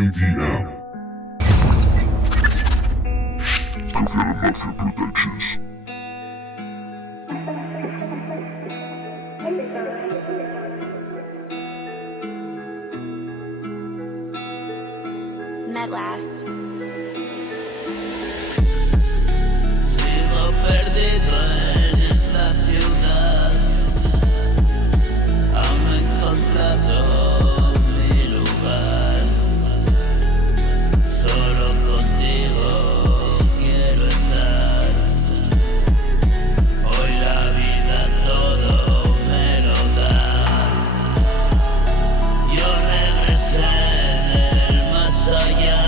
MDM. Governo Mafia Productions. Met last. Sigo perdido en esta ciudad, aún no he encontrado mi lugar. Solo contigo quiero estar. Hoy la vida todo me lo da. Yo regresé del más allá.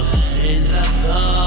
Sin razón.